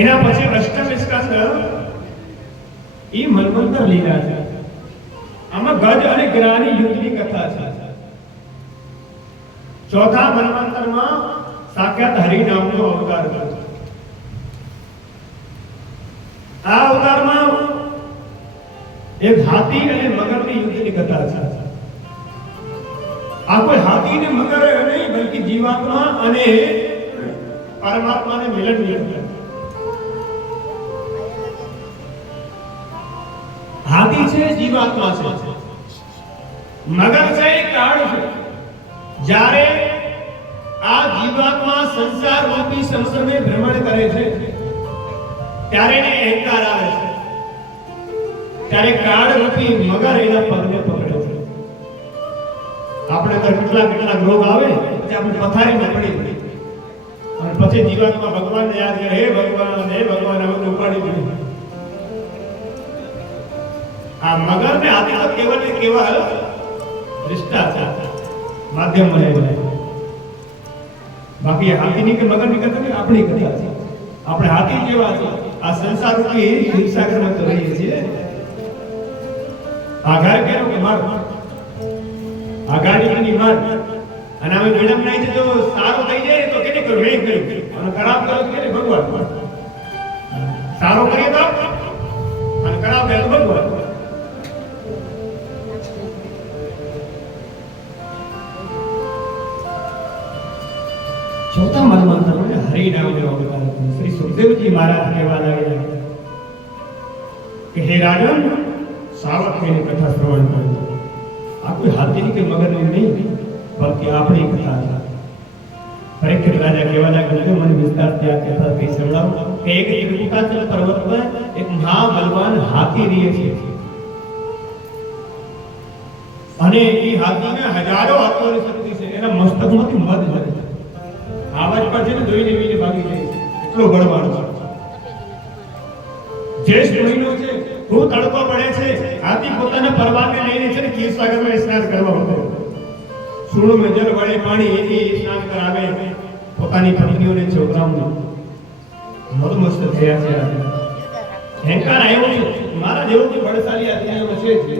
એના પછી અષ્ટમ સ્કંદ ઈ મન્વંતર લીલા છે. આમાં ગજ અને ગિરાની યુદ્ધની કથા છે. ચોથા મન્વંતરમાં સાક્ષાત હરિ નામનો અવતાર થયો. આ અવતારમાં એક હાથી અને મગરની યુદ્ધની કથા છે. આ કોઈ હાથી ને મગર નહીં, બલકી જીવાત્મા અને પરમાત્માને મિલનની કથા. હાથી છે, જીવાત્મા છે, મગર છે, કાળ છે. જ્યારે આ જીવાત્મા સંસાર રૂપી સંસારને ભ્રમણ કરે છે ત્યારે એને અહંકાર આવે છે. ત્યારે કાળ રૂપી મગર એના પગને પકડે છે. આપણે તો કેટલા રોગ આવે પછી આપણે પથારીમાં પડી અને પછી જીવાત્મા ભગવાનને યાદ કરે, હે ભગવાન હવે ઉપાડી દીધું. આ મગર ને હાથી તો કેવા રિશ્તા છે, માધ્યમ બને. બાકી હાથીની કે મગરની કથા નહીં, આપણી કથા છે. આપણે હાથી જેવા છે, આ સંસાર રૂપી હિમસાગરમાં તો રહીએ છીએ. આઘાર કેરો કે માર આઘાડીની માર અને અમે મેડમ નહીં છે, જો સારો થઈ જાય તો કેને કર્યું મેં કર્યું અને ખરાબ કર્યો તો કેને ભગવાન. સારો કરીએ તો અને ખરાબ કરે તો ભગવાન. ચોથા મન્વંતરમાં હરિનામનો અવતાર થયો. શ્રી સુખદેવજી મહારાજ કહેવા લાગ્યા કે હે રાજન, સાવક થઈને કથા શ્રવણ કરો. આ કોઈ હાથીની કે મગરની નહીં, બલ્કિ આપણી કથા છે. પરીક્ષિત રાજા કહેવા લાગ્યા, મને વિસ્તારથી આ કથા કહી સંભળાવો કે એક ત્રિકુટાચલ પર્વતમાં એક મહાબલવાન હાથી રહે છે અને એ હાથીને હજારો હાથોની શક્તિ છે. એના મસ્તકમાંથી મધ ઝરે છે. આવાજ પર છે ને જોઈને વીને ભાગી જાય છે, એટલો બળવાન છે. જેઠ મહિનો છે, ખૂબ તડકો પડે છે. હાથી પોતાના પરવારને લઈને છે ને ખીરસાગરમાં સ્નાન કરવા ઉતરે. સૂળમાં જલ વડે પાણી એથી સ્નાન કરાવે પોતાની પત્નીઓને, છોકરાઓને. મદમસ્ત થયા છે. અહંકાર આવ્યો છે, મારા જેવો કે બળશાલી હાથી છે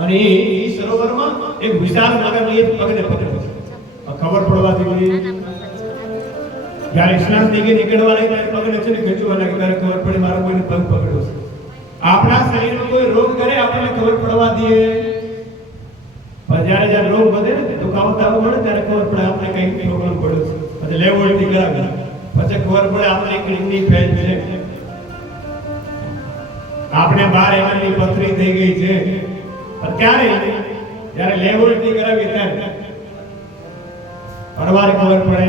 અને એ સરોવરમાં એક વિશાળ મગરને એક પગને પકડે છે. ખબર પડવા દીધી જ્યારે સ્નાન થઈ ગઈ નીકળવા લાગી ત્યારે પગને છે ને ખેંચવા લાગી. ત્યારે ખબર પડે મારો કોઈને પગ પકડ્યો છે. આપણા શરીરમાં કોઈ રોગ કરે આપણને ખબર પડવા દઈએ, પણ જ્યારે રોગ વધે ને દુખાવો થવો મળે ત્યારે ખબર પડે આપણે કઈ પ્રોબ્લેમ પડ્યો છે. પછી લેવોલ્ટી કરાવી પછી ખબર પડે આપણે કિડની ફેલ છે, આપણે 12 mm ની પથરી થઈ ગઈ છે. અત્યારે જ્યારે લેવોલ્ટી કરાવી ત્યારે પરવારે ખબર પડે.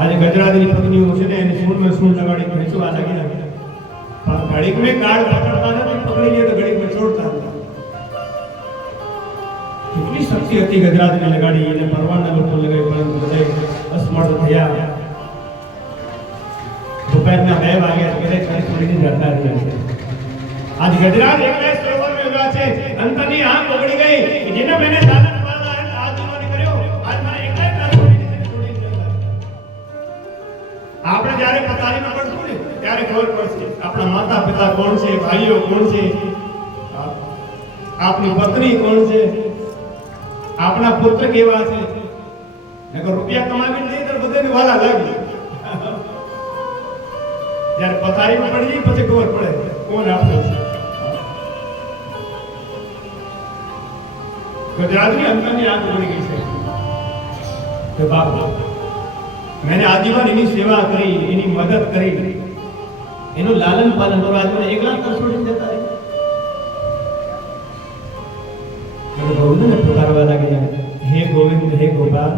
આજે ગજરાની પત્નીઓ છે ને એને સૂંઢમાં સૂંઢ લગાડી ખેંચવા લાગી નાખી. પણ ઘડીક મેં કાળ પકડતા નથી, પકડી લે તો ઘડીક મેં છોડતા નથી. કેટલી શક્તિ હતી ગજરાને લગાડી, એને પરવાના લોકો લગાડી, પરંતુ બધા અસમર્થ થયા. दोपहर 2 વાગ્યા ઘરે છોડીને જતા રહ્યા છે. આજ ગજરાજ એકલા સરોવરમાં ઉભા છે. અંતની આંખ ઓગળી ગઈ કે જેને મેને દાનત પાડતા અને આજીવન કર્યો, આજ મને એકલા છોડીને જતા. આપણે જ્યારે પથારીમાં પડશું ને ત્યારે ખબર પડશે આપણા માતા પિતા કોણ છે, ભાઈઓ કોણ છે, આપની પત્ની કોણ છે, આપના પુત્ર કેવા છે. નકર રૂપિયા કમાવી નહીં તો બધાને વાલા લાગે. જ્યારે પથારીમાં પડી જાય પછી ખબર પડે કોણ આપણો છે. ગુજરાતની અંતરની આંખ ઉગડી ગઈ છે કે બાપ मैंने आजीवन એની સેવા કરી, એની મદદ કરી, એનું લાલન પાલન કરવા મને એકલા કર છોડી દેતા રહે. મને બહુને પુકારવા લાગ્યા, હે ગોવિંદ, હે ગોપાલ,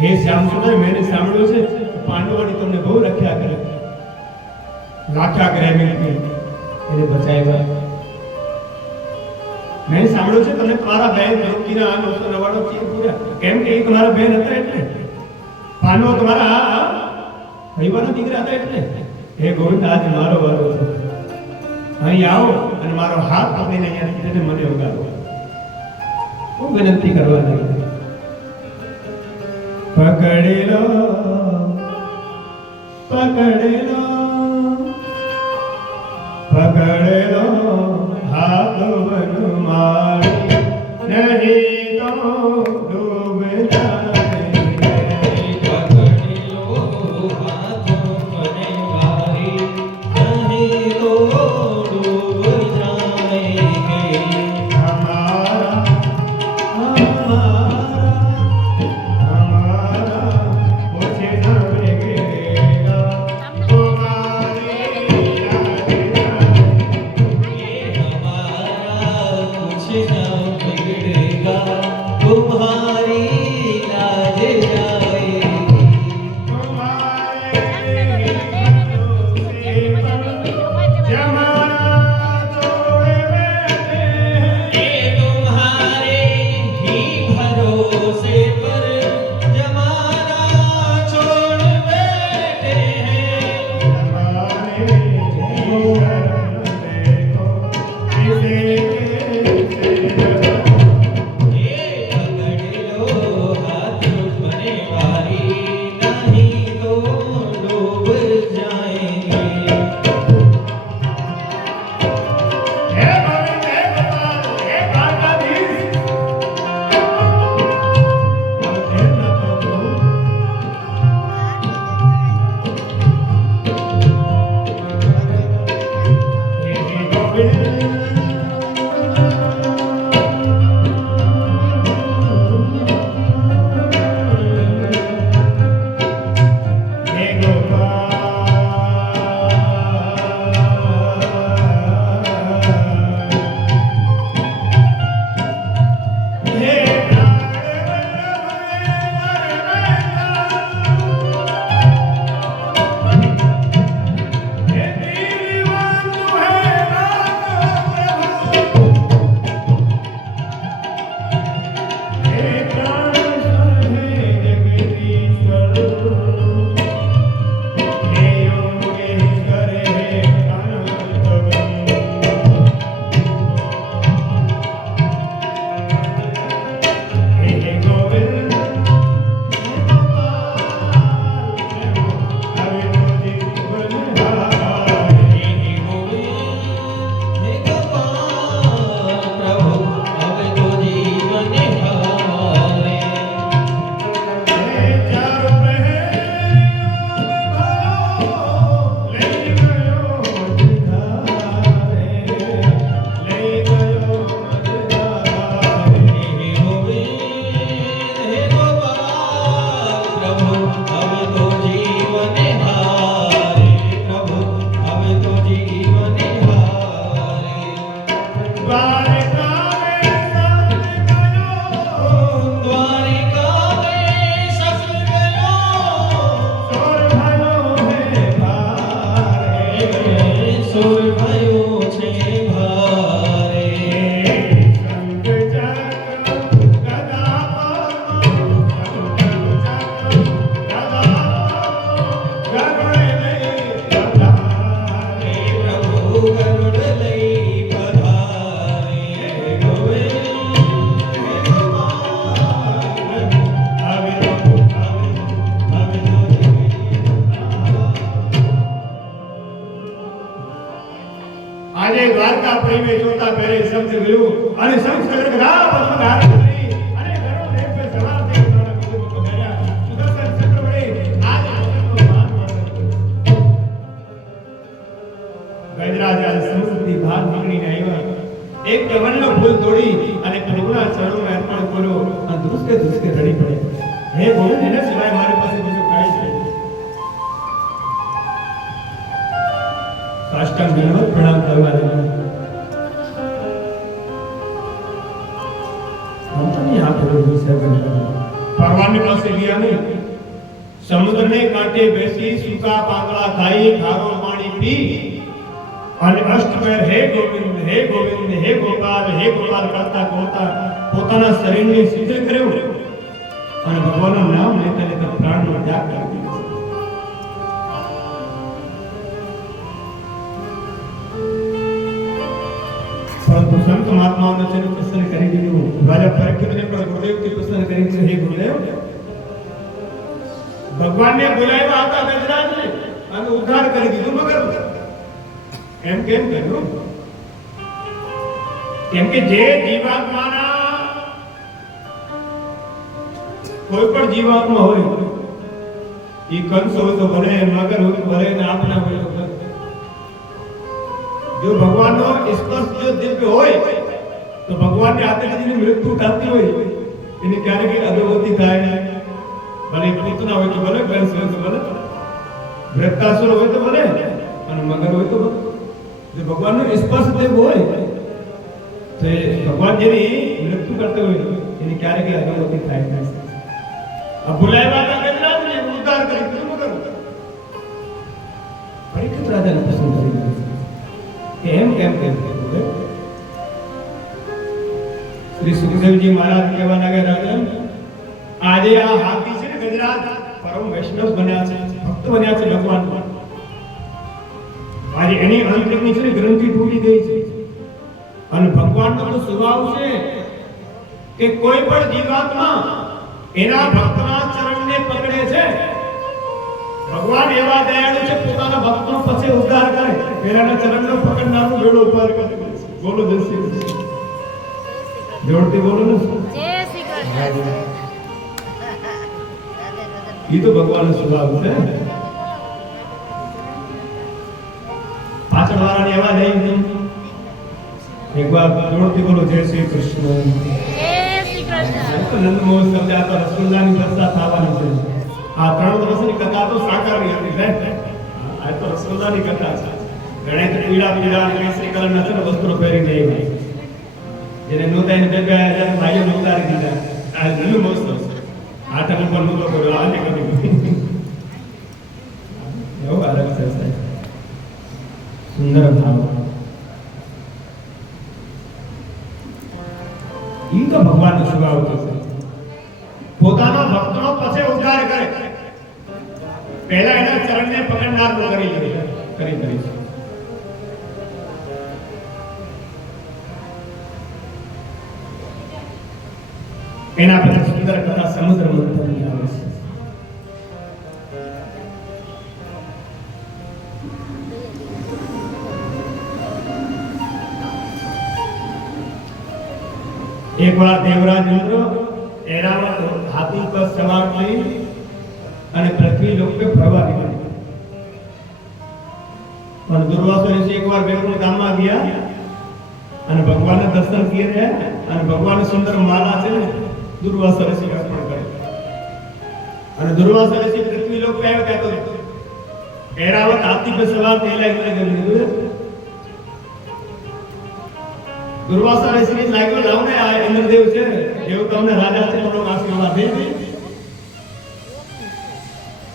હે શ્યામ સુંદર, મેને સાંભળ્યું છે પાંડવોની તમને બહુ રક્ષા કરે, લાખા કરે એને બચાવ્યા. મેં સાંભળ્યું છે તમને તમારા બહેન દ્રૌપદીના 999 પૂર્યા, કેમ કે એ તમારા બહેન હતા એટલે. પાંડવો તમારા ભાઈઓના દીકરા હતા એટલે. હે ગોવિંદ, આજે મારો વારો છે, અહીં આવો અને મારો હાથ પકડીને અહીંયા મને ઉગાડો. હું વિનંતી કરવા લાગી. પકડેલો પકડેલો પકડેલો હાથ વનમાળી નહીં તો ડૂબ જાય પકડેલો હાથ વનમાળી નહીં તો ડૂબ જાएंगे हमारा कुछ न बिगड़ेगा तुम्हारी याद ये हमारा कुछ न बिगड़ेगा तुम्हारी लाज जाएगी तुम्हारे भरोसे पर जमाना छोड़ बैठे ये तुम्हारे ही भरोसे पर जमाना छोड़ बैठे हैं हमारे जीवन देखो किसे ये पकड़ लो हाथ बने वाली नहीं तो डूब जाएंगे हे गोविंद हे गोपाल हे द्वारकाधीश अब देर न करो हे गोविंद हे गोपाल हे हे दीवान तू है प्रभु हे प्राण हे जगदीश्वर हे योगेश्वर हे अनंत हे गोविंद हे गोपाल हरि मोदी बलिहारी हे गोविंद हे गोपाल प्रभु अब तो जीवन हारे हे चार प्रहर ले गयो मझधारे ले गयो मझधारे हे गोविंद हे गोपाल प्रभु अब तो जीवन हारे प्रभु अब तो जीवन हारे द्वारका में सब गयो द्वारिका में सफल गयो सोर भयो है भारे सुर भयो छे भारे संग चक्र गदा पद्म संग चक्र गदा गगन में पधारे प्रभु गरुड़ लई पधारे हे गोविंद हे गोपाल આજે દ્વારકા પ્રેમે જોતા પહેરે શબ્દ ગયું અને સંસ્કૃત ગદા પદ્મ ધારણ કરી અને ગરુડ દેવ પર સવાર થઈ ત્રણ કદમ પધાર્યા સુદર્શન ચક્ર વડે આજ ભગવાનનો માન માન્યો ગજરાજ આજ સમૃદ્ધિ બહાર નીકળીને આવ્યા એક કમળનો ફૂલ તોડી અને પ્રભુના ચરણોમાં અર્પણ કર્યો અને ધ્રુસકે ધ્રુસકે રડી પડે હે ગોવિંદ એના સિવાય મારી પાસે બીજું કાંઈ છે સાષ્ટાંગ દંડવત પ્રણામ કરવા લાગ્યા અંતની આ પ્રભુ પરવાને પાસે ગયા નહીં સમુદ્રને કાંઠે બેસી સૂકા પાંદડા ખાઈ ખારો પાણી પી અને અષ્ટપેર હે ગોવિંદ હે ગોવિંદ હે ગોપાલ કરતા કરતા પોતાના શરીરને શીતળ કર્યું અને ભગવાનનું નામ લેતા લેતા પ્રાણનો ત્યાગ કરી દીધો પરંતુ સંત મહાત્માઓને તેને પસંદ કરી દીધું રાજા પરીક્ષિતને પણ ગુરુદેવથી પસંદ કરી છે હે ગુરુદેવ ભગવાનને બોલાવ્યા હતા ગજરાજને અને ઉદ્ધાર કરી દીધું મગર એમ કેમ કર્યું? કેમ કે જે જીવાત્માના કોઈ પણ જીવાત્મા હોય એ કંસ હોય તો ભલે, મગર હોય તો ભલે, ને આપણા હોય તો ભલે, જો ભગવાનનો સ્પર્શ જો દિવ્ય હોય તો ભગવાનની આત્માની મૃત્યુ થતી હોય એની ક્યારેક અધોગતિ થાય, ભલે પૂતના હોય તો ભલે, કંસ હોય તો ભલે, વૃત્તાસુર હોય તો ભલે, અને મગર હોય તો ભલે, જો ભગવાનનો સ્પર્શ દિવ્ય હોય તો ભગવાન જેની મૃત્યુ કરતા હોય એની ક્યારેક અધોગતિ થાય. अब बुलाया था गजराज ने उद्धार કરી દીધું મગર. પરીક્ષિત રાજાને પસંદ કરી કેમ કેમ કેમ શ્રી સુખદેવજી મહારાજ કહેવા લાગ્યા રાજા, આજે આ હાથી છે ને ગજરાજ પરમ વૈષ્ણવ બન્યા છે, ભક્ત બન્યા છે ભગવાન. આજે એની અંતરની છે ગ્રંથિ તૂટી ગઈ છે અને ભગવાનનો તો સ્વભાવ છે કે કોઈ પણ જીવાત્મા એના ભક્તના ચરણને પકડે છે. ભગવાન એવા દયાળુ છે, પોતાના ભક્તનો પછી ઉદ્ધાર કરે, પેલાના ચરણનો પકડનારનો બેડો પાર કરે. બોલો જય શ્રી કૃષ્ણ. જોડતી બોલો ને જય શ્રી કૃષ્ણ. ये तो भगवान का स्वभाव है. पाचड़ वाला ने आवाज आई एक बार जोड़ती बोलो जय श्री कृष्ण. જય શ્રી કૃષ્ણ. तो नंद महोत्सव में आता रसगुल्ला ની ચર્ચા થવાની છે. આ 3 દિવસની કથા તો સાકારની હતી ને. આ તો રસગુલ્લાની કથા છે. ગણે તો પીળા પીળા અને કેસરી કલરના છે વસ્ત્રો પહેરીને આવી. જેને નોતાઈને જગ્યાએ જાય ભાઈઓ ઉતારી દીધા. આ નંદ મહોત્સવ આઠમ ઉપર નોતો કર્યો, આજે કરી એવો અલગ છે. સુંદર ભાવ. ઈ તો ભગવાનનો સ્વભાવ છે. પોતાના ભક્તનો પછી ઉદ્ધાર કરે, પહેલા એના ચરણને પકડનારનો કરી લે કરી દે. એના પછી સુંદર કથા સમુદ્ર મંથનની આવે છે. एक बार देवराज इंद्र एरावत हाथी पर सवार થઈ અને પૃથ્વી લોક पे ફરવા નીકળ્યા. પણ દુર્વાસો ઋષિ એકવાર બેકુળ ગામમાં ગયા અને ભગવાનના દર્શન કર્યા અને ભગવાનની સુંદર માલા છે ને દુર્વાસો ઋષિ અર્પણ કરી. અને દુર્વાસો ઋષિ પૃથ્વી લોક पे આવ્યા તો એરાવત હાથી પર સવાર થયેલા એટલે દુર્વાસા ઋષિને લાગ્યો લાવને આ ઇન્દ્રદેવ છે, દેવ તમને રાજા છે, થોડો આશીર્વાદ દે.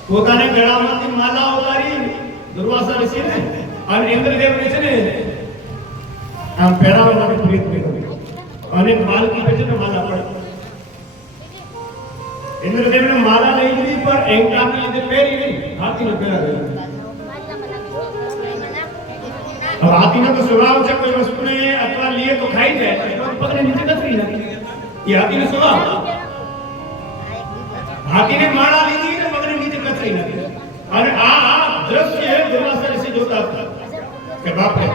પોતાને ગળામાંથી માલા ઉતારી દુર્વાસા ઋષિને અને ઇન્દ્રદેવને છે ને આમ પહેરાવવા માટે પ્રયત્ન કર્યો અને માલકી પછી ને માલા પડે. ઇન્દ્રદેવને માલા લઈ લીધી પણ અહંકારની લીધે પહેરી નહીં, હાથીને પહેરાવી. अब हाथी का स्वभाव છે કોઈ વસ્તુને અથવા લીએ તો ખાઈ જાય, તો પગને નીચે કતરી નાખે. એ હાથીનો સ્વભાવ. હાથીને માળા લીધી ને પગને નીચે કતરી નાખે. અને આ દ્રશ્ય દુર્વાસા ઋષિ જોતા હતા કે બાપ રે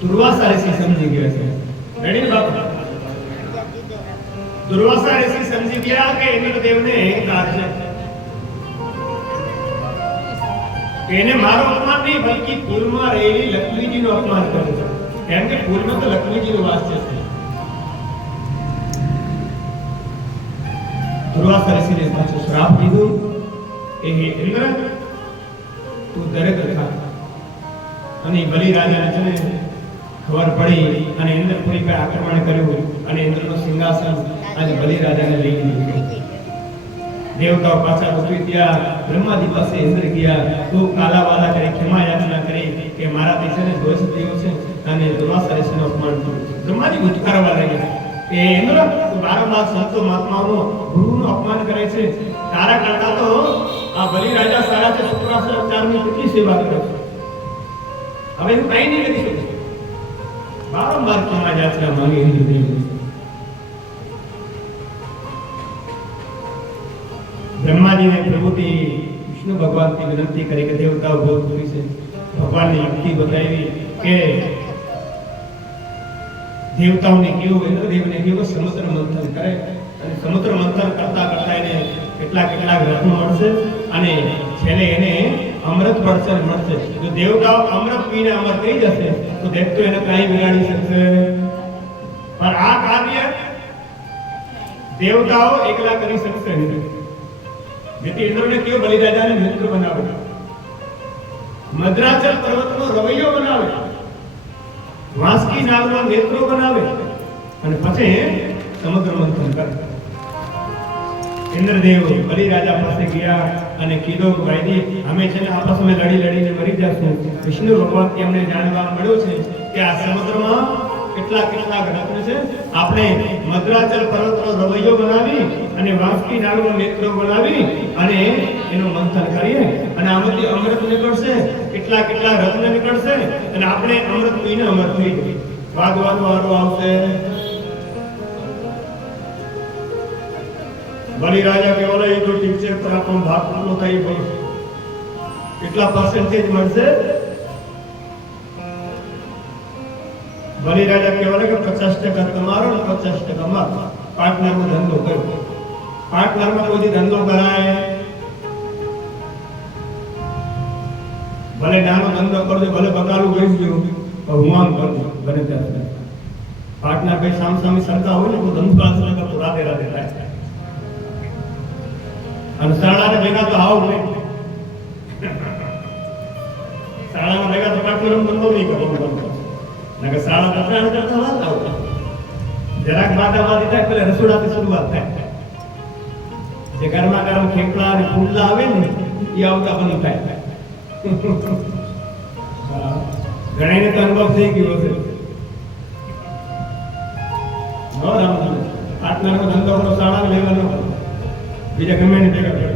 दुर्वासा ऋषि समझी गया है. रेडी ने बाप? दुर्वासा ऋषि समझी गया કે ઇન્દ્રદેવ ને અહંકાર છે. એને મારો અપમાન નહીં બલ્કિ કુલમાં રહેલી લક્ષ્મીજી નું અપમાન કરે છે. કેમ કે કુલમાં તો લક્ષ્મીજી નો વાસ છે. दुर्वासा ऋषि ने पाछो श्राप દીધો કે હે ઇન્દ્ર તું દરેક થા. અને બલિ રાજાને છે ખબર પડી અને ઇન્દ્રપુરી પર આક્રમણ કર્યું અને ઇન્દ્રનું સિંહાસન આજે બલિ રાજાને લઈ લીધું. દેવતાઓ પાછા ઉતરી ગયા, બ્રહ્માજી પાસે ઇન્દ્ર ગયા, તો કાલાવાલા કરી ક્ષમા યાચના કરી કે મારાથી છે ને દોષ થયો છે અને દુર્વાસા ઋષિનું અપમાન કર્યું. બ્રહ્માજી ઉદ્ગારવા લાગ્યા કે ઇન્દ્ર, તું વારંવાર સંતો મહાત્માઓનો ગુરુનું અપમાન કરે છે. તારા કરતા તો આ બલિ રાજા સારા છે. શુક્રાચાર્યની કેટલી સેવા કરે છે. હવે હું કઈ નહીં કરી શકું. વારંવાર ક્ષમા યાચના માંગે ઇન્દ્રદેવ. બ્રહ્માજીને પ્રભુથી વિષ્ણુ ભગવાનથી વિનંતી કરી કે દેવતાઓ બહુ દુઃખી છે. ભગવાનની યુક્તિ બતાવી કે દેવતાઓને કેવું, ઇન્દ્રદેવને કેવું સમુદ્ર મંથન કરે અને સમુદ્ર મંથન કરતા કરતા એને કેટલાક રત્નો મળશે અને છેલ્લે એને અમૃત મળશે. જો દેવતાઓ અમૃત પીને અમર થઈ જશે તો દૈત્યો એને કાંઈ બિગાડી શકશે. પણ આ કાર્ય દેવતાઓ એકલા કરી શકશે નહીં. જેથી ઇન્દ્રને કેવું બલિરાજાને મિત્ર બનાવે, મદ્રાચલ પર્વતનો રવૈયો બનાવે, વાંસકી નાગનો નેત્રો બનાવે અને પછી સમુદ્ર મંથન કરે. ઇન્દ્રદેવ બલિરાજા પાસે ગયા અને કીધું કે ભાઈજી, અમે છે ને આપસમાં લડીને મરી જશું. વિષ્ણુ ભગવાનથી અમને જાણવા મળ્યું છે કે આ સમુદ્રમાં કેટલાક રત્ન છે. આપણે મદ્રાચલ પર્વતનો રવૈયો બનાવી અને વાંસકી નાગનો નેત્રો બનાવી અને એનું મંથન કરીએ અને આમાંથી અમૃત નીકળશે, કેટલાક રત્ન નીકળશે અને આપણે અમૃત પીને અમર થઈ જઈએ. વાગવાનો વારો આવશે. બલિરાજા કેવલ એ તો ઠીક છે, પણ આપણો ભાગ કેટલો થઈ ગયો, કેટલા પર્સન્ટેજ મળશે? બલિરાજા કેવલ કે 50% તમારો અને 50% મારો. પાર્ટનરનો ધંધો કરો. પાર્ટનરમાં કોઈ ધંધો કરાય, ભલે નાનો ધંધો કરજો, ભલે બગાડું વેચજો, પણ હું આમ કરજો બને ત્યાં. પાર્ટનર કઈ સામસામી સરખા હોય ને તો ધંધો આશરે કરતો રાધે થાય. અને શાળાને ભેગા તો આવું નહીં. શાળામાં ભેગા તો પાર્ટનર ધંધો નહીં કરવો. નકર શાળા પકડાણ કરતા વાત આવું. જરાક બાદાબાદી થાય એટલે રસોડાથી શરૂઆત થાય. જે ગરમા ગરમ ખેકડા અને પુડલા આવે ને એ આવતા બંધ થાય. ઘણાને તો અનુભવ થઈ ગયો હશે. પાર્ટનરનો ધંધો કરો, શાળાને ભેગા ન કરો, બીજા ગમે ને ભેગા કરો.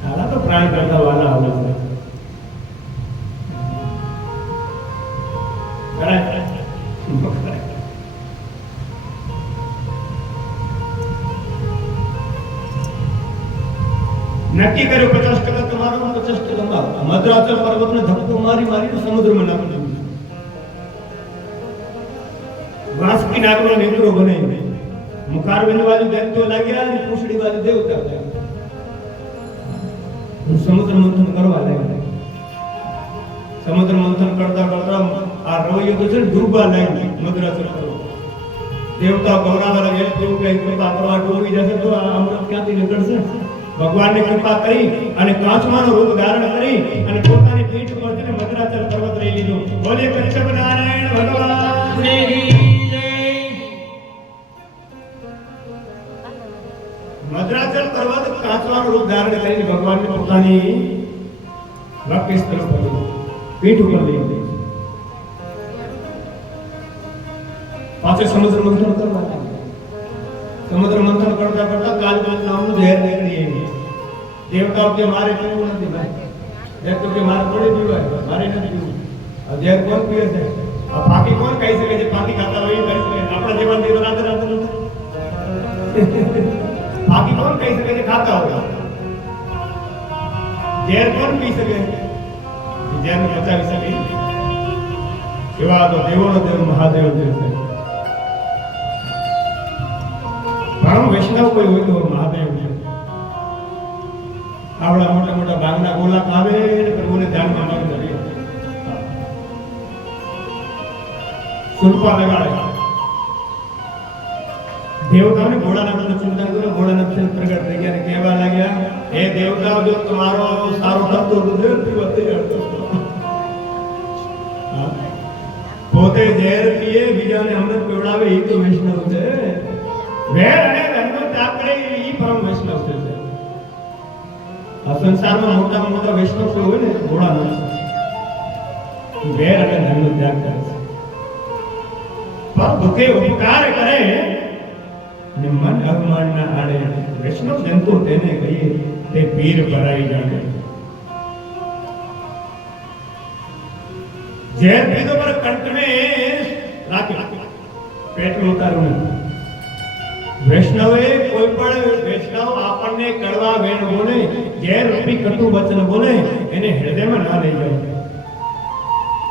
શાળા તો પ્રાણ કરતા વાલા આવે છે. નક્કી કર્યું 50% તમારો, 50% મારો. મદ્રાચલ પર્વતને ધક્કો મારી સમુદ્રમાં નાખી દીધું. વાંસકી નાગનો નેત્રો બનાવી, મુખારબિંદ બાજુ દૈત્યો લાગ્યા અને પૂંછડી બાજુ દેવતા લાગ્યા. સમુદ્ર મંથન કરવા લાગ્યા. સમુદ્ર મંથન કરતા આ રવૈયો તો છે ને ડૂબવા લાગ્યું. મદ્રાચલ પર્વત દેવતા ગૌરાવા લાગ્યા. કેવું કઈ કૃપા કરવા ડૂબી જશે તો આ અમૃત ક્યાંથી નીકળશે? ભગવાનની કૃપા કરી અને કાચમાનું રૂપ ધારણ કરી અને પોતાની પીઠ પર છે મદ્રાચલ પર્વત લઈ લીધો. બોલે કચ્છપ નારાયણ ભગવાનની જય. મદ્રાચલ પર્વત કાચમાનું રૂપ ધારણ કરીને ભગવાનને પોતાની લક્ષ્ય સ્થળ પર પીઠ ઉપર લઈ લીધો. પાછળ સમુદ્ર મંથન કરવા લાગ્યા. સમુદ્ર મંથન કરતા કાલબેટ નામનું ઝેર નીકળી આવ્યું. દેવતાઓ કે મારે પીવું નથી ભાઈ. દેવતો કે મારે થોડી પીવાય, મારે નથી પીવું. આ ઝેર કોણ પીવે છે? આ પાકી કોણ કહી શકે છે? પાકી ખાતા હોય એ કરી શકે. આપણા જેવા દેવ રાતે નથી. પાકી કોણ કહી શકે છે ખાતા હોય? ઝેર કોણ પી શકે? ઝેરને પચાવી શકે એવા તો દેવોનો દેવ મહાદેવ દેવ છે. પરમ વૈષ્ણવ કોઈ હોય તો મહાદેવ છે. આવડા મોટા ભાગના ગોલા આવે ને પ્રભુને ધ્યાનમાં મગ્ન રહે. સુરપા લગાડે. દેવતાઓને ભોળાનાથનું ચિંતન કર્યું. ભોળાનાથ પ્રગટ થઈ ગયા અને કહેવા લાગ્યા, હે દેવતાઓ, જો તમારો સારો થતો રુધિર પીવા તૈયાર કરશો. પોતે ઝેર પીએ, બીજાને અમૃત પીવડાવે એ તો વૈષ્ણવ છે. વેર અને ધર્મનો ત્યાગ કરે એ પરમ વૈષ્ણવ છે. આ સંસારમાં મોટા વૈષ્ણવ કોઈ હોય ને ભોળાનાથ. વેર અને ધનનો ત્યાગ કરે છે. પર દુઃખે ઉપકાર કરે ને મન અભિમાન ના આડે વૈષ્ણવ જંતુ તેને કહીએ તે પીર ભરાઈ જાણે. ઝેર પીધો પર કંઠને રાખ્યો, પેટનું ઉતાર્યું નહીં. વૈષ્ણવે કોઈ પણ વૈષ્ણવ આપણને કડવા વેણ બોલે, ઝેર રૂપી કટુ વચન બોલે, એને હૃદયમાં ના લઈ જાવ,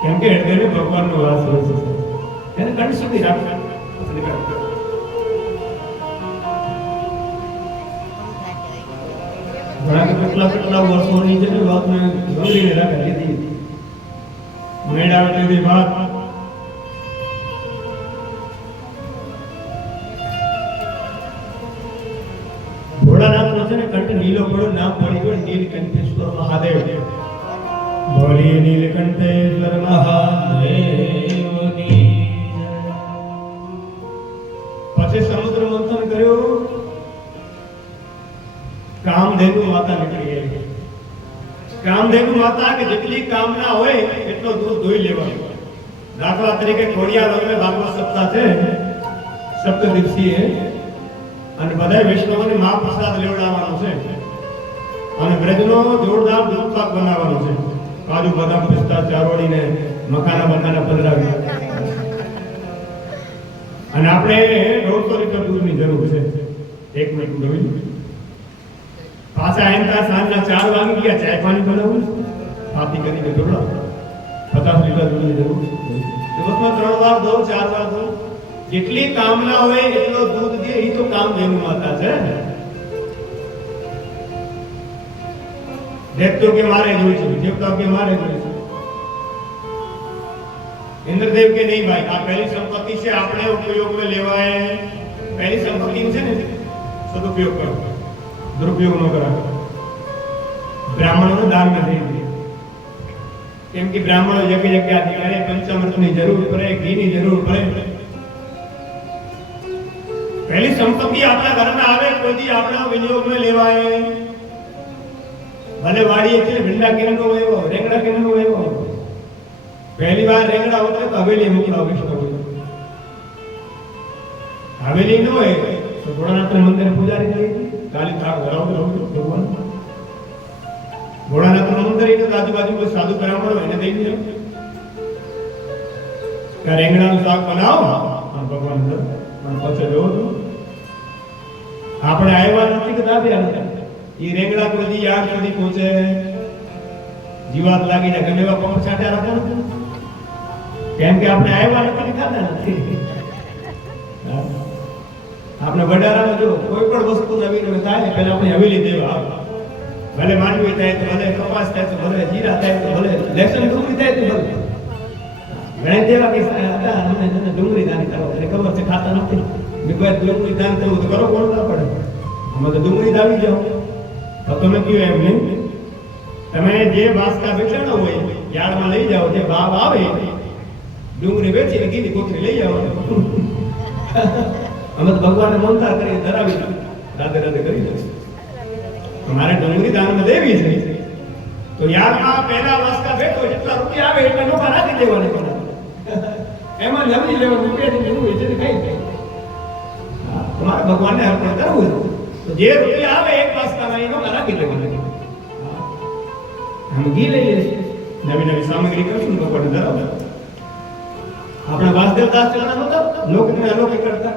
કેમ કે હૃદયમાં ભગવાનનો વાસ હોય છે. એને કંઠ સુધી રાખો. ઘણા કેટલા વર્ષોની છે ને વાતને ગંભીરને રાખી દીધી. મેળ આવે તેવી વાત ભોળાનાથનો છે ને કંઠ નીલો પડ્યો, નામ પડી ગયું નીલકંઠેશ્વર મહાદેવ. બોલીએ નીલકંઠેશ્વર મહાદેવ કી જય. પછી સમુદ્ર મંથન કર્યું, કામધેનુ માતા નીકળી ગઈ. કામધેનુ માતા કે જેટલી કામના હોય એટલો દૂધ ધોઈ લેવાનું. દાખલા તરીકે ખોડિયાર હવે ભાગવત સપ્તાહ છે, સપ્તદિવસીય, અને બધા વૈષ્ણવોને મહાપ્રસાદ લેવડાવવાનો છે, અને બ્રજનો જોરદાર દૂધ પાક બનાવવાનો છે. કાજુ બદામ પિસ્તા ચારોડીને મખાના બખાના પધરાવી, અને આપણે 150 લીટર દૂધની જરૂર છે. 1 મિનિટ જોઈ. પાછા એમતા સાંજના 4 વાગી ગયા, ચાય પાણી બનાવવું, પાતી કરીને ઢોળા 50 લીટર દૂધની જરૂર છે. દિવસમાં 3 વાર દો, 4 વાર દો, જેટલી કામના હોય એટલો દૂધ દે. એ તો કામધેનુ માતા છે. દેવતો કે મારે જોઈશું, દેવતા કે મારે જોઈશું. ઇન્દ્રદેવ કે નહીં ભાઈ, આ પહેલી સંપત્તિ છે, આપણે ઉપયોગમાં લેવાય. પહેલી સંપત્તિ છે ને, સદુપયોગ કરો, દુરુપયોગ ન કરાવો. બ્રાહ્મણોને દાન નથી દીધું, કેમ કે બ્રાહ્મણો જગ્યા કરે, પંચામૃતની જરૂર પડે, ઘીની જરૂર પડે. પહેલી સંપત્તિ આપણા ઘરમાં આવે, કોઈ આપણા વિનિયોગમાં લેવાય. ભલે વાડીએ છે ભીંડા કેનો એવો, રેંગડા કેનો એવો, પહેલી વાર રેંગડા ઉતરે તો હવેલી મોકલાવ વિષ્ણુ. હવેલી ન હોય તો ભોળાનાથ મંદિર પૂજારી થઈ કાલી થાળ ધરાવતો ભગવાન. ભોળાનાથ મંદિર એટલે આજુબાજુ કોઈ સાધુ બ્રાહ્મણ હોય એને દઈ દે કે રેંગડાનું શાક બનાવો અને ભગવાન દે. અને પછી જોવો તો આપણે આવ્યા નથી કે દાવ્યા નથી. એ રેંગડા કોઈ યાદ સુધી પહોંચે, જીવાત લાગી જાય, ગમે એવા પંપ છાંટ્યા રાખો, કેમ કે આપણે આવ્યા નથી, ખાતા નથી. આપણે વડારામાં જો કોઈ પણ વસ્તુ નવી નવી થાય પહેલા આપણે હવેલી દેવા આવે. ભલે માંડવી થાય તો ભલે, કપાસ થાય તો ભલે, જીરા થાય તો ભલે, લસણ ડુંગળી થાય તો ભલે. ઘણા દેવા કે હતા અમને ડુંગળી દાન કરો, એટલે ખબર છે ખાતા નથી. ડુંગળી દાન કરવું તો કરો, કોણ ના પડે. અમે તો ડુંગળી દાવી જાઓ તો તમે કયો એમ નહીં. તમે જે બાસકા વેચાણો હોય યાર્ડમાં લઈ જાઓ, જે ભાવ આવે ડુંગળી વેચીને કીધી કોથળી લઈ જાઓ. અમે તો ભગવાનને મમતા કરી ધરાવી રાધે રાધે કરી દઈશું. તમારે ડુંગળી દાનમાં દેવી છે તો યારમાં પહેલા વાસકા વેચો, જેટલા રૂપિયા આવે એટલા નોખા રાખી દેવાના. એમાં લવી લેવાનું, રૂપિયાની ડુંગળી છે કઈ તમારે ભગવાનને અર્પણ કરવું તો જે રૂપિયા આવે એક વાસકામાં એ નોખા રાખી દેવાના. અમે ઘી લઈ લઈશું, નવી નવી સામગ્રી કરશું, ભગવાનને ધરાવતા. આપણે વાસુદેવદાસ ચરણા નહોતા લોકને અલૌકિક કરતા,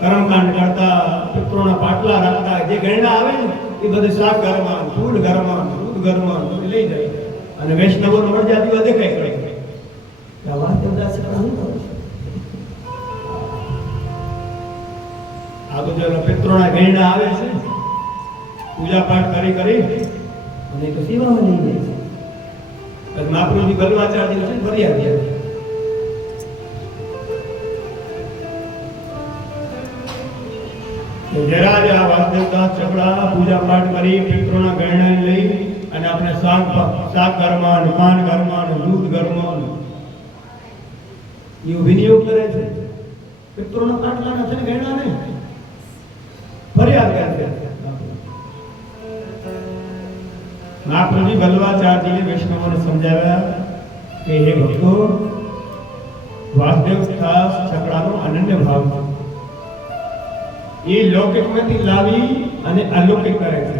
કર્મકાંડ કરતા, પિતૃના પાટલા રાખતા, જે ગણના આવે ને એ બધું શાક ઘરમાં, ફૂલ ઘરમાં, દૂધ ઘરમાં લઈ જાય, અને વૈષ્ણવોનો મળજાતીઓ દેખાય કરે. વાસુદેવદાસ ચરણા શું કરે? આ તો જો પિતૃના ગણના આવે છે, પૂજા પાઠ કરી કરી અને તો સેવામાં લઈ જાય છે. મહાપ્રભુજી બલવાચાર્ય છે ફરિયાદ ગયા. જરા જ આ વાસુદેવદાસ ચપડા પૂજા પાઠ કરી પિતૃના ગણના લઈ અને આપણે શાક ઘરમાં, પાન ઘરમાં, દૂધ ઘરમાં એવું વિનિયોગ કરે છે. પિતૃના પાટલાના છે ને ગણના નહીં, ફરિયાદ કરે છે. મહાપ્રભુજી બલવાચાર્યજીને વૈષ્ણવોને સમજાવ્યા કે હે ભક્તો, વાસુદેવ ખાસ છકડાનો અનન્ય ભાવ છે. એ લૌકિકમાંથી લાવી અને અલૌકિક કરે છે.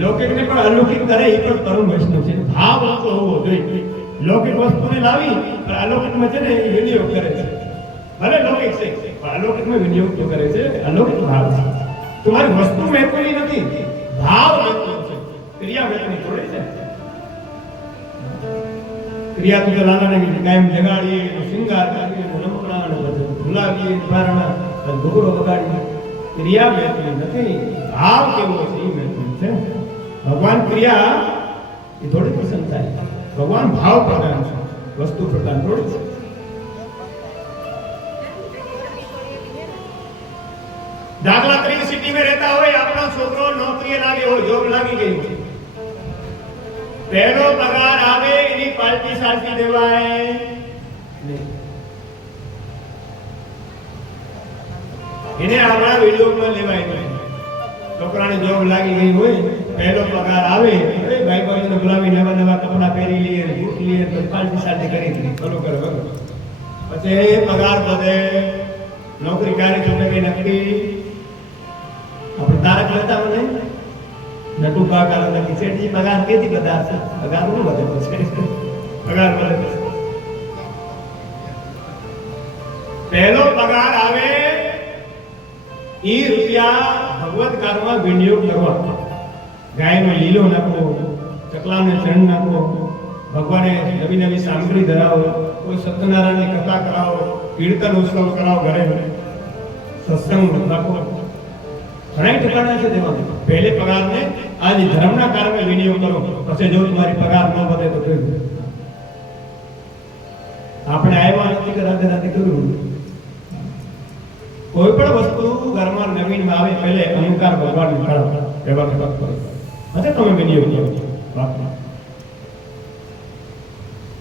લૌકિકને પણ અલૌકિક કરે એ પણ પરમ વૈષ્ણવ છે. ભાવ તો હોવો જોઈએ. લૌકિક વસ્તુને લાવી પણ અલૌકિકમાં છે ને એ વિનિયોગ કરે છે. ભલે લૌકિક છે પણ અલૌકિકમાં વિનિયોગ તો કરે છે. અલૌકિક ભાવ છે. તમારી વસ્તુ મહત્વની નથી, ભાવ મહત્વનો છે. ક્રિયા મહત્વની થોડી છે. ક્રિયા તો લાલાને કાયમ જગાડીએ, શૃંગાર કરીએ, રમકડા ને બધું ભૂલાવીએ, પારણા ઢોકળો બગાડીએ. ક્રિયા મહત્વની નથી, ભાવ કેવો છે એ મહત્વનું છે. ભગવાન ક્રિયા એ થોડી પસંદ થાય. ભગવાન ભાવ પ્રધાન છે, વસ્તુ પ્રધાન થોડી છે. દાખલા તરીકે સિટીમાં રહેતા હોય, આપણો છોકરો નોકરીએ લાગે હોય, જોબ લાગી ગઈ હોય, પહેલો પગાર આવે એની પાર્ટી સાચી દેવાય નહીં. એને આપણા વિડીયોમાં લેવાય નહીં. છોકરાને જોબ લાગી ગઈ હોય, પહેલો પગાર આવે, ભાઈ ભાઈને બોલાવી નવા નવા કપડા પહેરી લઈએ, બૂટ લઈએ, પાર્ટી સાથે કરી દીધી, બરોબર બરોબર. પછી પગાર પતે, નોકરી કાર્ય છોકરે કઈ નક્કી આપણે તારક મહેતા નહીં નટુ કાકા નક્કી શેઠજી પગાર કેથી બધા છે? પગાર નું બધે છે, પગાર બધે. પહેલો પગાર આવે એ રૂપિયા ભગવત કાર્યમાં વિનિયોગ કરવા. ગાયનો લીલો નાખો, ચકલાને ચણ નાખો, ભગવાને નવી નવી સામગ્રી ધરાવો, કોઈ સત્યનારાયણની કથા કરાવો, કીર્તન ઉત્સવ કરાવો, ઘરે સત્સંગ રાખો. ઘણા ઠેકાણા છે તેમાં. પહેલે પગારને આજ ધર્મના કાર્યમાં વિનિયોગ કરો, પછી જો તમારી પગાર ન વધે તો કેવું? આપણે આવ્યા નથી કે રાતે રાતે કર્યું. કોઈ પણ વસ્તુ ઘરમાં નવીનમાં આવે પહેલે અહંકાર ભગવાનને કરો, વ્યવહાર કરો, પછી તમે વિનિયોગ કરો. વાતમાં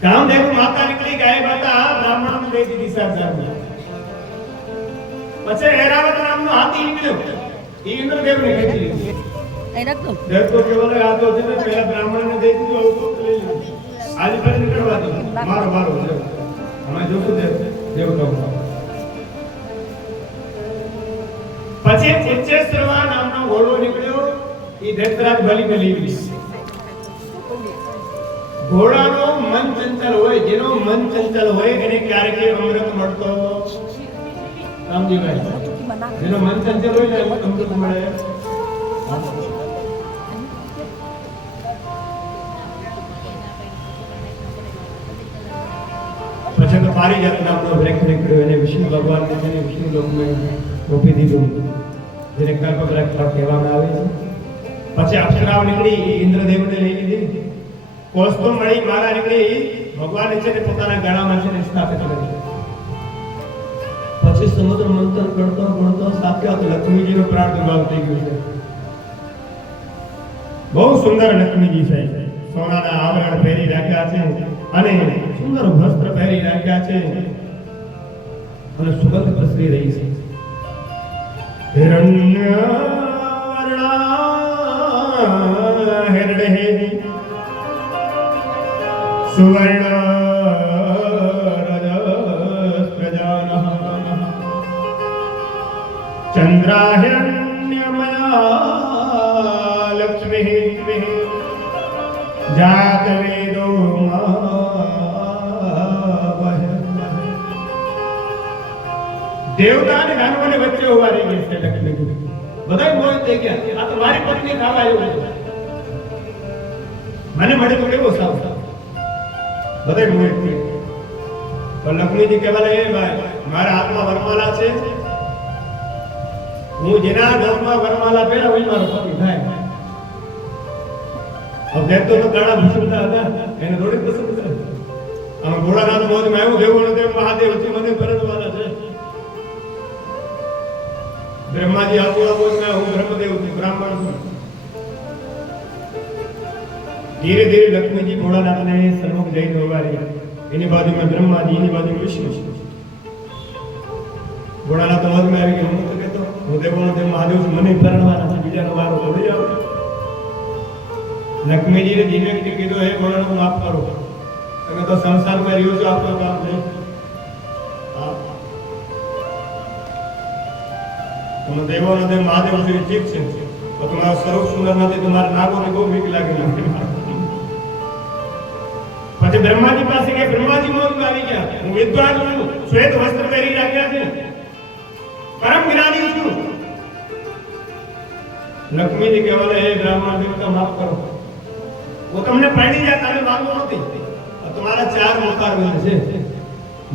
કામદેવ માતા નીકળી ગાય માતા બ્રાહ્મણને દઈ દીધી સાત-સાત. પછી એરાવત નામનો હાથી નીકળ્યો, એ ઇન્દ્રદેવને ખેંચી લીધો. દેવ તો કેવલ આ તો છે ને પહેલા બ્રાહ્મણને દઈ દીધું, આવું તો લઈ લીધું. આજે ફરી નીકળવા દો, મારો મારો દેવ. અમે જોશું દેવ તો. પછી ઉચ્ચેશ્રવા નામનો ઘોડો નીકળ્યો, એ દૈત્યરાજ બલિને લઈ લીધો. ઘોડાનો મન ચંચલ હોય, જેનો મન ચંચલ હોય એને ક્યારેક અમૃત મળતો. રામજીભાઈ, જેનો મન ચંચલ હોય ને અમૃત મળે. પછી તો પારિજાત નામનો વૃક્ષ નીકળ્યો, એને વિષ્ણુ ભગવાનને છે ને વિષ્ણુ લોકમાં રોપી દીધું, જેને કલ્પવૃક્ષ કહેવામાં આવે છે. પછી અપ્સરાઓ નીકળી, ઇન્દ્રદેવને લઈ લીધી. કોસ્તો મળી મારા નીકળી, ભગવાન છે ને પોતાના ગળામાં છે ને સ્થાપિત કરી. પછી સમુદ્ર મંથન કરતો કરતો સાપ્યો તો લક્ષ્મીજીનો પ્રાદુર્ભાવ થઈ ગયો છે. બહુ સુંદર લક્ષ્મીજી છે. સોનાના આવરણ પહેરી રાખ્યા છે અને સુંદર વસ્ત્ર પહેરી રાખ્યા છે અને સુગંધ પ્રસરી રહી છે. હિરણ્ય વર્ણા હિરણ્ય સુવર્ણ રજસ્રજાનઃ ચંદ્રાહિરણ્યમયા લક્ષ્મીઃ જાત વેદો દેવતા અને દાનવોને વચ્ચે ઉભા રહી ગઈ છે લક્ષ્મી. બધા મોહિત થઈ ગયા, આ તો મારી પત્ની ખાવા આવ્યો છે, મને મળે તો કેવો સાવ. બધા મોહિત થઈ. પણ લક્ષ્મીજી કહેવા એ ભાઈ મારા હાથમાં વરમાલા છે, હું જેના ઘરમાં વરમાલા પહેરા હોય મારો પતિ થાય. હવે દેવતો તો ગાળા ભૂષણતા હતા, એને થોડી પસંદ કરે. આમાં ભોળાનાથ મોજમાં આવ્યું, દેવોનો દેવ મહાદેવ છે, મને પરણવાના છે. બ્રહ્માજી આબુડા બોલના, હું બ્રહ્મદેવ છું, બ્રાહ્મણ છું. ધીરે ધીરે લક્ષ્મીજી ભોળાનાથને સન્મુખ જઈને ઉભા રહ્યા. એની બાજુમાં બ્રહ્માજી, એની બાજુમાં વિષ્ણુ. ભોળાનાથ મોજમાં આવી ગયા, હું તો કહેતો હું દેવોનો દેવ મહાદેવ છું, મને પરણવાના છે, બીજાનો વારો થોડી આવે. લક્ષ્મીજીને ધીમે ધીમે કીધું, હે ભોળાનાથ માફ કરો, તમે તો સંસારમાં રહ્યો છો, આપણું કામ છે. હા. તમે દેવોનો દેવ મહાદેવ શ્રી ઠીક છે, તો તમારા સ્વરૂપ સુંદર નથી, તમારા નાગોને બહુ બીક લાગે. પછી બ્રહ્માજી પાસે કે બ્રહ્માજી મોજમાં આવી ગયા, હું વિદ્વાન છું, શ્વેત વસ્ત્ર પહેરી રાખ્યા છે, પરમ જ્ઞાની છું. લક્ષ્મીજી કહેવાય, હે બ્રાહ્મણ દેવતા માફ કરો, હું તમને પરણી જાય તમે માંગો નથી. તમારા 4 મુખારવિંદ છે,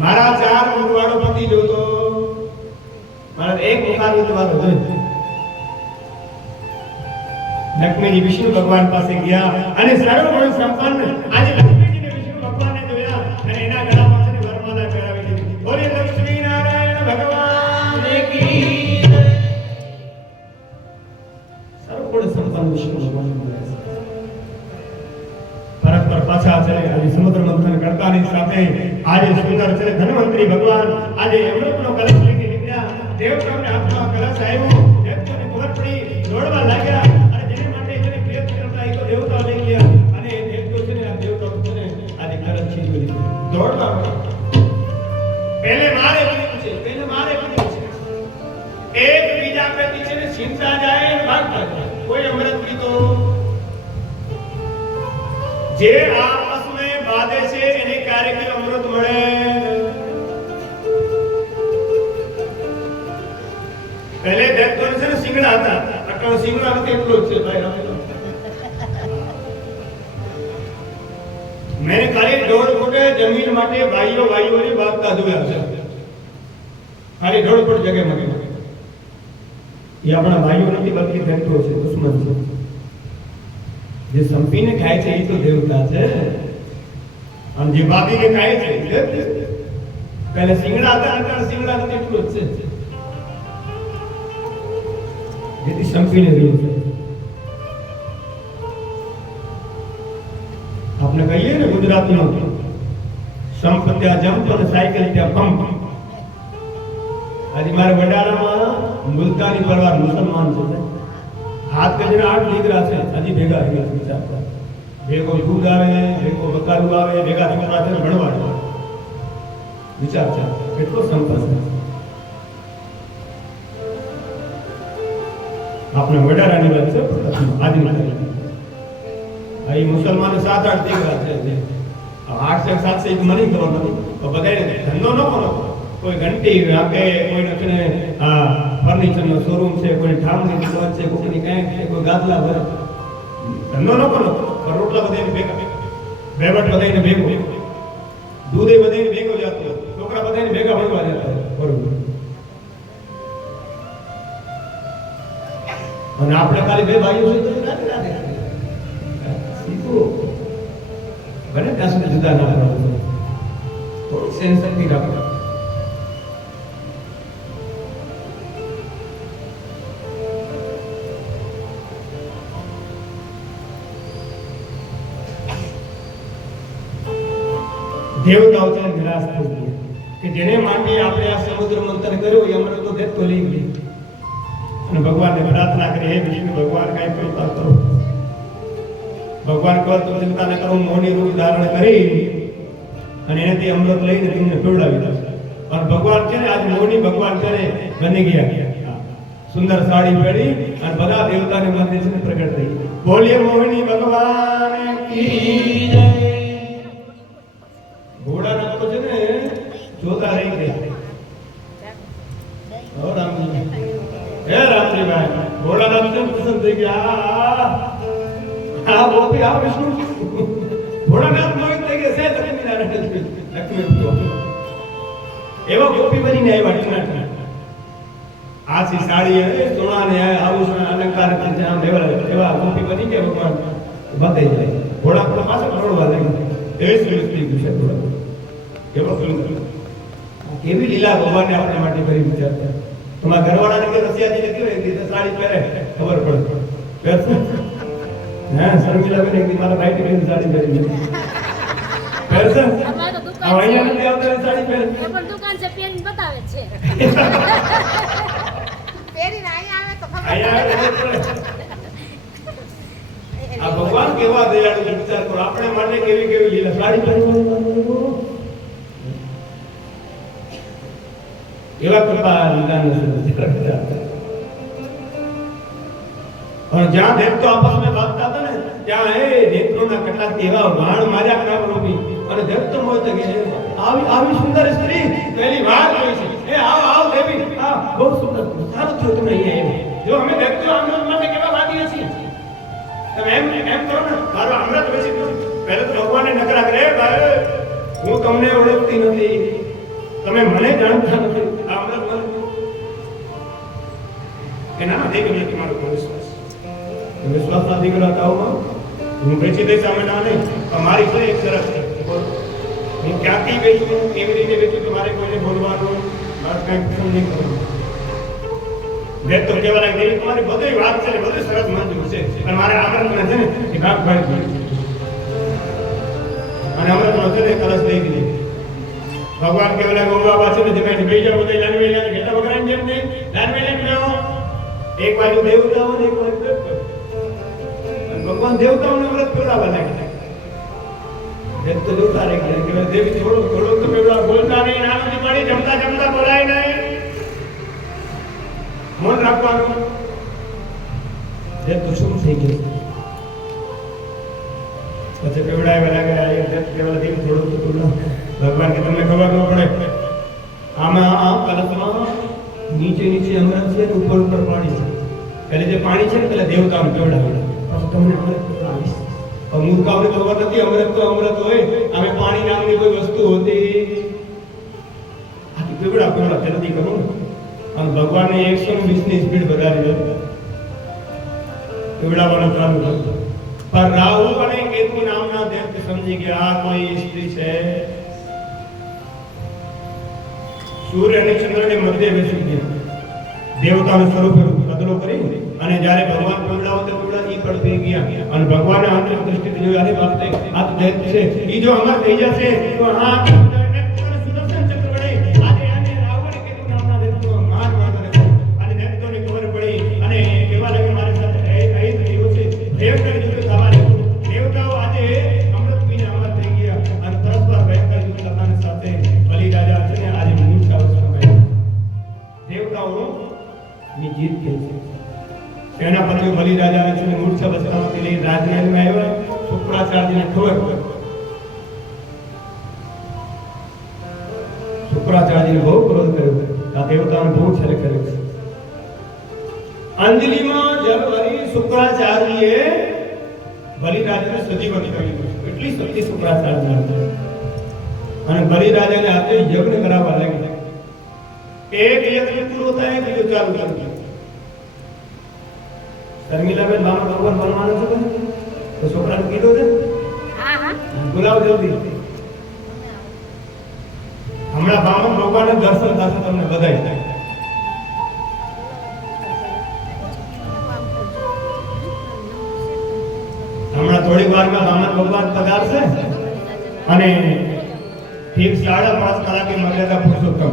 મારા 4 મુખવાળો પતિ જોતો, મારા 1 મુખારવિંદ વાળો છે. લક્ષ્મીજી વિષ્ણુ ભગવાન પાસે ગયા અને સર્વગુણ સંપન્ન આજે લક્ષ્મીજીને વિષ્ણુ ભગવાનને જોયા અને એના ગળામાં છે ને વરમાલા પહેરાવી દીધી. બોલે લક્ષ્મી નારાયણ ભગવાન કી જય. સર્વગુણ સંપન્ન વિષ્ણુ ભગવાન પરસ્પર પાછા છે આજે સમુદ્ર મંથન કરતાની સાથે આજે સુંદર છે ધન્વંતરી ભગવાન આજે અમૃતનો કલશ લઈને નીકળ્યા. દેવતાઓને હાથમાં કલશ આવ્યો, દેવતાઓને ખબર પડી, દોડવા લાગ્યા અને જેને માટે છે પ્રયત્ન કરતા એ તો દેવતાઓ લઈ ગયા અને દેવતાઓ છે ને આ દેવતાઓ છે ને આજે કલશ છીનવી લીધો. દોડવા પહેલે મારે કીધું છે, એક બીજા પ્રતિ છે ને છીનતા જાય અને ભાગતા જાય. કોઈ અમૃત પીતો જે આપસ में बाधे છે એને ક્યારેક અમૃત મળે. પહેલે દેખતો છે ને સિંગડા હતા, અટણ સિંગડા નથી એટલો જ છે ભાઈ. મેં ખાલી 1.5 ફૂટ જમીન માટે ભાઈઓની વાગતા જોયા છે, ખાલી 1.5 ફૂટ જગ્યા માટે. એ આપણા ભાઈઓ નથી, બલ્કિ દેખતો છે, દુશ્મન છે. જે સંપીને ખાય છે એ તો દેવતા છે, અને જે બાબીને ખાય છે એ પહેલે સિંગડા હતા, અત્યારે સિંગડા નથી એટલું જ છે. જેથી સંપીને રહ્યું છે. આપણે કહીએ ને ગુજરાતીમાં સંપ ત્યાં જંપ અને સાયકલ ત્યાં પંપ. આજે મારા વડાલામાં મુલતાની પરવાર મુસલમાન છે, હાથ ગજરા 8 દીકરા છે, હજી ભેગા રહ્યા છે. વિચાર કરો, ભેગો દૂધ આવે, ભેગો બકારું આવે, ભેગા દીકરા છે ભણવા. વિચાર છે કેટલો સંપત છે. આપણે વડારાની વાત છે આજની. અહીં મુસલમાન 7-8 દીકરા છે, 8 7 છે મને ખબર નથી, તો બધાને ધંધો ન કરો. કોઈ ઘંટી આપે, કોઈ નખને ફર્નિચરનો શોરૂમ છે, કોઈ ઠામની દુકાન છે, કોઈની કાંઈ છે, કોઈ ગાદલા ભરે. ધંધો ન કરો, પણ રોટલા બધાને ભેગા, વહીવટ બધાને ભેગો, દૂધે બધાને ભેગો જતો, છોકરા બધાને ભેગા ભણવા જતા. બરોબર. અને આપણે ખાલી 2 ભાઈઓ છે તો રાતે રાતે શીખવું બને ત્યાં સુધી જુદા ના પડો, થોડી સેન્સ શક્તિ રાખો. દેવતાઓ છે નિરાશ થઈ ગયા કે જેને માટે આપણે આ સમુદ્ર મંથન કર્યો એ અમને તો દેખતો લઈ ગઈ. અને ભગવાનને પ્રાર્થના કરી, હે વિષ્ણુ ભગવાન કાંઈ કૃપા કરો. ભગવાન કહો તો ચિંતા ન કરો, મોહની રૂપ ધારણ કરી અને એનાથી અમૃત લઈને તમને પીવડાવી દેશે. અને ભગવાન છે ને આજે મોહની ભગવાન છે ને બની ગયા, સુંદર સાડી પહેરી અને બધા દેવતાને મંદિર છે પ્રગટ થઈ. બોલીએ મોહિની ભગવાન કી જય. ઘોડાના તો છે ને જોતા રહી ગયા. ઓ રામજી, હે રામજીભાઈ, ઘોડાના તો પસંદ થઈ ગયા. આ ગોપી આ વિષ્ણુ ઘોડાના મોહિત થઈ ગયા છે. લક્ષ્મી એવા ગોપી બનીને આવ્યા ટીના. આછી સાડી અને સોના ને આભૂષણ અલંકાર એવા ગોપી બની ગયા. ભગવાન બતાઈ જાય ઘોડા પર પાછળ દોડવા લાગ્યા. એવી સુરત થઈ ગયું છે ઘોડા. એવો સુરત કેવી લીલા ભગવાનને આપણા માટે કરી વિચારતા. તમારા ઘરવાળાને કે રસિયાજીને કેવી રીતે સાડી પહેરે ખબર પડે. પહેરશે હા શર્મિલા બેન એક મારા ભાઈ બેન સાડી પહેરી પહેરશે. અહીંયા નથી આવતા સાડી પહેરે પણ દુકાન છે પેન બતાવે છે. આ ભગવાન કેવા દયાળુ છે, વિચાર કરો. આપણે માટે કેવી કેવી લીલા સાડી પહેરવાની એવા કૃપા લીલાને કરતા. પણ જ્યાં દેવતો આપસમાં ભાગતા હતા ને ત્યાં એ દેવતોના કેટલાક એવા વાણ માર્યા નામ રૂપી અને દેવતો મોય કે આવી આવી સુંદર સ્ત્રી પહેલી વાર જોઈ છે. એ આવ આવ દેવી, આ બહુ સુંદર, સારું થયું તમે અહીંયા આવ્યા. જો અમે દેવતો અમૃત માટે કેવા વાગીએ છીએ, તમે એમ કરો ને મારો અમૃત વેચી દો. પહેલા તો ભગવાનને નકરા કરે, ભાઈ હું તમને ઓળખતી નથી, તમે મને જાણતા નથી, આ અમૃત મને એના દેવી નથી મારો વિશ્વાસ. વિશ્વાસ ના દીકરા તાવમાં હું વેચી દઈશ અમે ના નહીં, પણ મારી કોઈ એક શરત છે. હું ક્યાંથી વેચું, કેવી રીતે વેચું, તો મારે કોઈને બોલવાનું, મારે કંઈ પસંદ નહીં કરવું. વેદ તો કહેવા લાગે દેવી તમારી બધી વાત છે, બધી શરત મંજૂર છે, પણ મારે આમંત્રણ છે ને એ ભાગ ભાગ અને આમંત્રણ છે ને કલશ લઈ દીધી. ભગવાન કહેવા લાગે ઓ બાબા છે ને જમાઈને બેસી જાઓ, બધા લાનવે લાગે ઘેટા વગરાની જેમ નહીં, લાનવે લાગે જાઓ. એક બાજુ દેવતાઓ ને એક બાજુ દેવતાઓ. ભગવાન દેવતાઓને વ્રત પીવડાવવા લાગ્યા. દેવ તો જોતા રહી ગયા કે દેવી થોડું થોડું તો પીવડા બોલતા નહીં, નામથી પડી જમતા જમતા બોલાય નહીં, મન રાખવાનું. દેવ તો શું થઈ ગયું પછી પીવડાવવા લાગ્યા. દેવ કેવળ દેવ થોડું તો પીવડાવ. ભગવાન કે તમને ખબર ન પડે આમાં આ કલશમાં નીચે નીચે અમૃત છે, ઉપર ઉપર પાણી છે. એટલે જે પાણી છે ને પેલા દેવતાઓને પીવડાવે. તમને અમૃત પીવડાવીશ. મૂર્ખાઓને ખબર નથી અમૃત તો અમૃત હોય, અમે પાણી નામની કોઈ વસ્તુ હોતી આથી પીવડા જલ્દી કરો. અને ભગવાને 120 ની સ્પીડ વધારી દીધી, પીવડાવવાનું ચાલુ કર્યું. પણ રાહુ અને કેતુ નામના દેવતા સમજી ગયા આ કોઈ સ્ત્રી છે. સૂર્ય અને ચંદ્રને મધ્ય બેસી ગયા. દેવતાનું સ્વરૂપ બદલો કરી અને જ્યારે ભગવાન પીવડાવો તો પીવડા ઈ પણ થઈ ગયા. અને ભગવાને આંતરિક દ્રષ્ટિથી જોયું અરે બાપ રે આ તો દેવ છે, ઈ જો અમર થઈ જશે તો આ સુદર્શન ચક્ર વડે આજે આને રાહુ અને કેતુ નામના દેવતો માર મારતા અને દેવતોને ખબર પડી અને કેવા લાગે મારી સાથે અહીં થયું છે. દેવતાને જોયું થવા લાગ્યું. દેવતાઓ આજે અમૃત પીને અમર થઈ ગયા અને પરસ્પર ભયંકર યુદ્ધ કરવાની સાથે બલિ રાજા છે ને આજે મૂર્છા અવસ્થામાં આવ્યા. દેવતાઓ ની જીત થઈ છે. સેનાપતિઓ બલિ રાજાને છે ને મૂર્છા અવસ્થામાંથી લઈ રાજમહેલમાં આવ્યા. શુક્રાચાર્યને ખબર પડી. શુક્રાચાર્યને બહુ ક્રોધ કર્યો, આ દેવતાને બહુ છેલ્લે કર્યો છે. અંજલિમાં જલ ભરી શુક્રાચાર્યએ બલિ રાજાને સજીવન કર્યું. એટલી શક્તિ શુક્રાચાર્યને હતી. અને બલિ રાજાને હાથે યજ્ઞ કરાવવા લાગ્યા. એક યજ્ઞ પૂરો થાય બીજો ચાલુ કરી દીધો. શર્મિલાબેન માનો ભગવાન બનવાનો છે તો છોકરાને કીધું છે હા હા બોલાવ જલ્દી. હમણાં બામણ ભગવાનના દર્શન થશે તમને બધાય. હમણાં થોડીક વારમાં બામણ ભગવાન પધારશે અને ઠીક 5:30 કલાકે મર્યાદા પુરુષોત્તમ.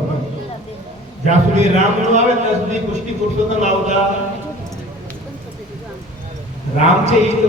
જ્યાં સુધી રામ નો આવે ત્યાં સુધી પુષ્ટિ પુરુષોત્તમ આવતા. રામ છે એ તો